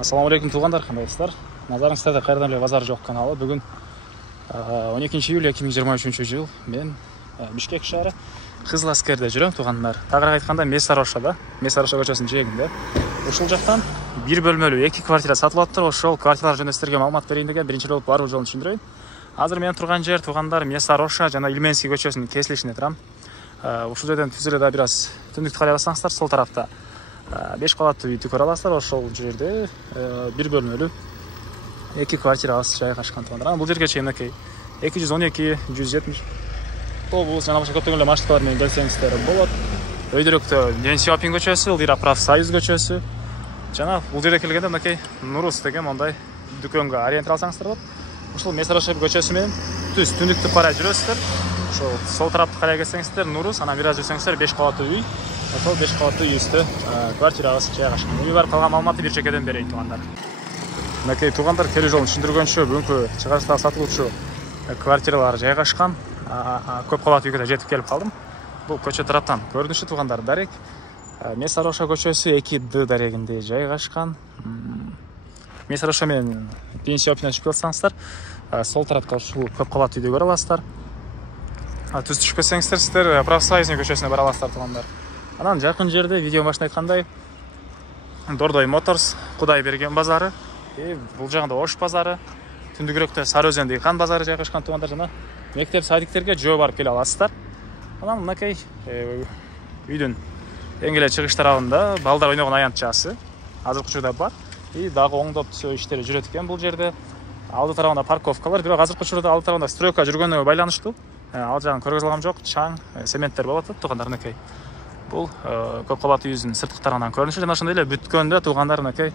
Ассалаумағалейкум туғандар, қандайсыздар? Назарыңыздарда қайырдан эле базар жоқ каналы. Бүгін 12 июль 2023 жыл мен Бишкек шаары Кызыл Аскерде жүрөм туғандар. Тагыраак айтканда Месарошада, Месароша көчөсүнүн жээгинде. Ушул жактан бир бөлмөлүү 2 квартира сатылып атыптыр. Ошол квартиралар жөнүндө сиздерге маалымат берейин деген биринчи болуп баруу жолун түшүндүрөйүн. Азыр мен турган жер туғандар Месароша жана Илменский көчөсүнүн кесилишинде турам. Ушул жерден түзүлө да бир аз түндүктү карай алсаңыздар, сол тарапта 5 кабаттуу үйдү көрө аласыздар. Ошол жерде бир бөлмөлүү 2 квартирабыз жайгашкан туғандар. Бул жерге чейин 212, 170 Тобус, жана башка көптөгөн эле маршруттар менен келсеңиздер болот. Өйдөрөктө Ден Сяопин көчөсү, Ылдыйра Профсоюз көчөсү. Жана бул жерге келгенде мынакей Нурус деген мондай дүкөнгө ориентир алсаңыздар болот. Ушул Месароша көчөсү менен түз түндүктү карай жүрөсүздөр. Ошол сол тарапты карай келсеңиздер Нурус, анан бир аз жүрсөңүздөр 5 кабаттуу үй. Ошол 5 кабаттуу үй үстү квартирабыз жайгашкан. Эми барып калган маалыматты бир чекеден берейин тугандар. Мынакей тугандар, келүү жолун түшүндүргөнчө бүгүнкү чыгарылышта сатылуучу квартиралар жайгашкан. Көп кабаттуу үйгө да жетип келип калдым. Бул көчө тараптан көрүнүшү тугандар дарек. Месароша көчөсү 2D дарегинде жайгашкан. Месароша менен Ден Сяопинден чыгып келсеңиздер, сол тарапта ушул көп кабаттуу үйдү көрө аласыздар. Түз түшүп кетсеңиздер, сиздер Профсоюзный көчөсүнө бара аласыздар тугандар. Анан жакын жерде видео башында айткандай Дордой Моторс, Кудайберген базары, бул жагында Ош базары, түндүгүрөктө Сары Өзөн Дыйкан базары жайгашкан тугандар. Жана мектеп садиктерге жөө барып келе аласыздар. Анан мынакей үйдүн эң эле чыгыш тарабында балдар ойногон аянтчасы азыркы учурда бар. Дагы оңдоп түзөө иштери жүрөт экен бул жерде. Алды тарабында парковкалар, бирок азыркы учурда алды тарабында стройка жүргөнүнө байланыштуу ал жагын көргөзүлгөн жок, чаң цементтер болуп атат тугандар. Мынакей бул көп кабаттуу үйдүн сырткы тарабынан көрүнүшү, жана ошондой эле бүткөндө тугандар мынакей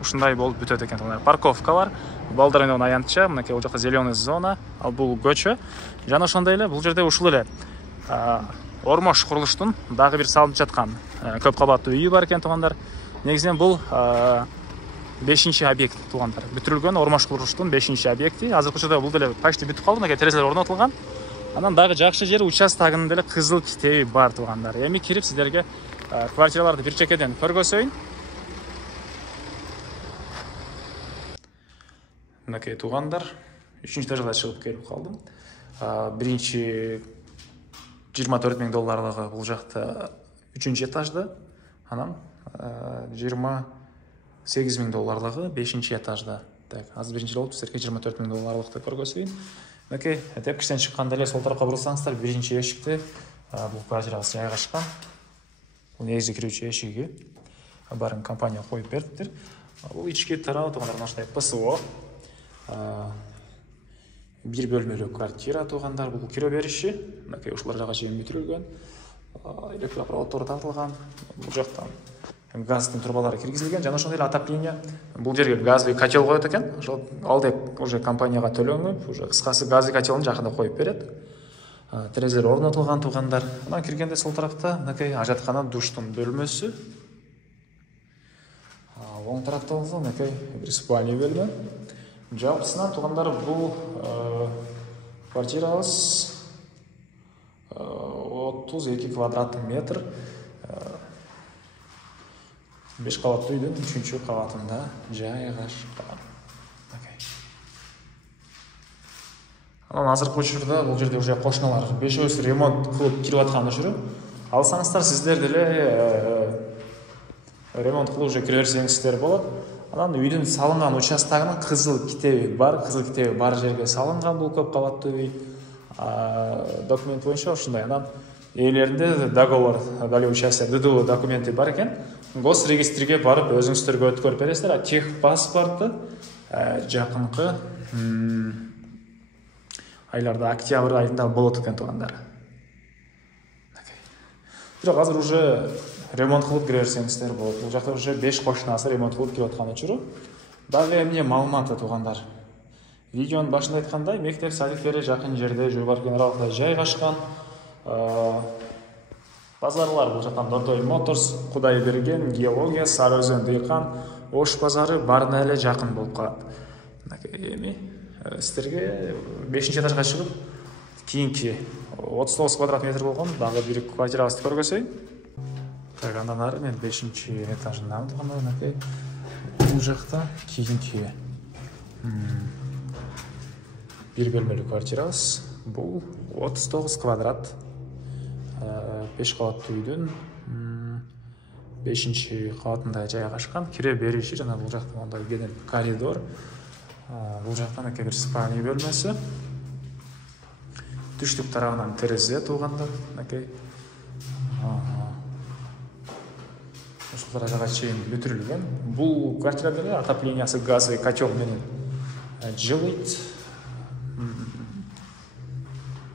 ушундай болуп бүтөт экен тугандар. Парковка бар, балдар ойногон аянтча, мынакей бул жакта зеленый зона, ал бул көчө. Жана ошондой эле бул жерде ушул эле Ормош курулуштун дагы бир салынып жаткан көп кабаттуу үйү бар экен тугандар. Негизинен бул 5-чи объект тугандар. Бүтүрүлгөн Ормош курулуштун 5-чи объекти. Азыркы учурда бул деле почти бүтүп калды, мынакей терезелер орнотулган. Анан дагы жакшы жери участогунун деле кызыл китеби бар тугандар. Эми кирип сиздерге квартираларды бир чекеден көргөзөйүн. Мынакей тугандар, 3-чү этажга чыгып келип калдым. Биринчи $24,000 бул жакта 3-чү этажда, анан $28,000 5-чи этажда. Так, азыр биринчи болуп сиздерге $24,000 көргөзөйүн. Мынакей тепкичтен чыкканда эле сол тарапка бурулсаңыздар, биринчи эшикте бул квартирабыз жайгашкан. Бул негизи кирүүчү эшиги. Барын компания коюп бериптир. Бул ички тарабы тугандар, ушундай ПСО. Бир бөлмөлүү квартира тугандар, бул кире бериши. Мынакей ушулар жага чейин бүтүрүлгөн. Электропроводдор тартылган. Бул жактан газдын трубалары киргизилген, жана ошондой эле отопление. Бул жерге газовый котел коет экен. Ошол ал деп уже компанияга төлөнүп, уже кыскасы газовый котелдун жакында коюп берет. Терезелер орнотулган тугандар. Анан киргенде сол тарапта мынакей ажаткана душтун бөлмөсү. Оң тарапта болсо мынакей бир спальня бөлмө. Жалпысынан тугандар бул квартирабыз 32 квадраттык метр. 5 кабаттуу үйдүн 3-чү кабатында жайгашкан. Анан азыркы учурда бул жерде уже кошуналар 5-өсү ремонт кылып кирип аткан учуру. Алсаңыздар сиздер деле ремонт кылып уже кире берсеңиздер болот. Анан үйдүн салынган участогунун кызыл китеби бар жерге салынган бул көп кабаттуу үй. Документ боюнча ушундай. Анан ээлеринде договор дали участия ДДУ документи бар экен. Госрегистрге барып өзүңүздөргө өткөрүп бересиздер. Техпаспортту жакынкы айларда, октябрь айында болот экен тугандар. Бирок азыр уже ремонт кылып кире берсеңиздер болот. Бул жакта уже 5 кошунасы ремонт кылып кирип аткан учуру. Дагы эмне маалыматы тугандар. Видеонун башында айткандай, мектеп садиктери жакын жерде, жөө барып келген аралыкта жайгашкан. Базарлар бул жактан Дордой Моторс, Кудайберген, Геология, Сары Өзөн Дыйкан, Ош базары барына эле жакын болуп калат. Эми сиздерге 5-чи этажга чыгып, кийинки 39 квадрат метр болгон дагы бир квартирабызды көргөзөйүн. Так, андан ары мен 5-ші этажындамын туғандар, мінекей. Бұл жақта киім күйе. Bir bölmeli kvartiramız. Bu 39 kvadrat. 5 qavatlı үйдің 5-ші қабатында жайғашқан. Кіре беріші, жана бұл жақта онда genel коридор. Бұл жақта бір спальня бөлмесі. Түштік тарағынан терезе туғандар. Ошол даражага чейин бүтүрүлгөн. Бул квартирада отоплениясы газовый котел менен жылыйт.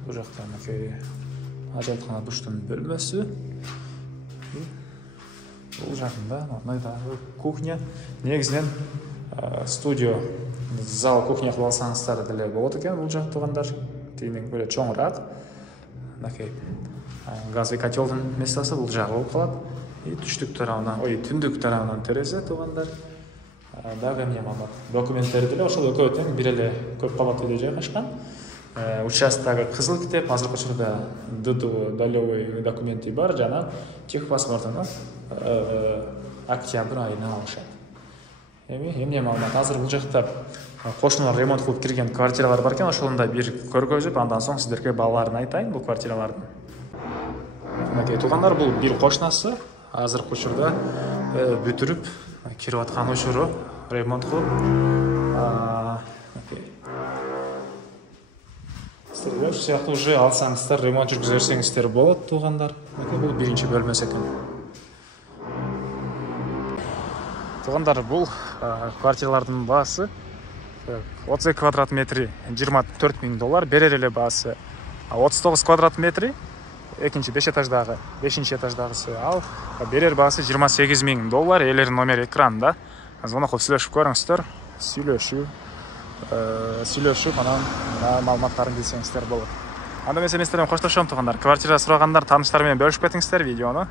Бұл жақта ажалткана душтун бөлмөсү. Бұл жақында кухня. Негизинен студио, зал кухня кылып алсаңыздар деле болот экен. Бұл жак тугандар тигинен көрө чоңураак. Газовый котелдун местасы бұл жагы болуп калат. Түштүк тарабынан, түндүк тарабынан терезе тугандар. Дагы эмне маалымат? Документтери деле ошол экөө тең бир эле көп кабаттуу үйдө жайгашкан. Участтагы кызыл китеп, азыркы учурда ДДУ долевой документи бар, жана техпаспортуну октябрь айына алышат. Эмне маалымат? Азыр бул жакта кошуналар ремонт кылып кирген квартиралар бар экен, ошолунда бир көргөзүп, андан соң сиздерге бааларын айтайын бул квартиралардын. Мынакей туугандар, бул бир кошунасы. Азыркы учурда бүтүрүп кирип аткан учуру ремонт кылып. Сиздерге ушул сыяктуу уже алсаңыздар, ремонт жүргүзө берсеңиздер болот туугандар. Бул биринчи бөлмөсү экен. Туугандар, бул квартиралардын баасы 32 квадрат метри $24,000, берер эле баасы 39 квадрат метри. Экинчи 5 этаждагы, 5-ші этаждагысы ал берер баасы $28,000. Элердин номери экранда. Звонок кылып сүйлөшүп көрүңүздөр. Сүйлөшүп анан маалыматтарын билсеңиздер болот. Анда мен сиздер менен коштошом туугандар. Квартира сурагандар, тааныштар менен бөлүшүп кетиңиздер видеону.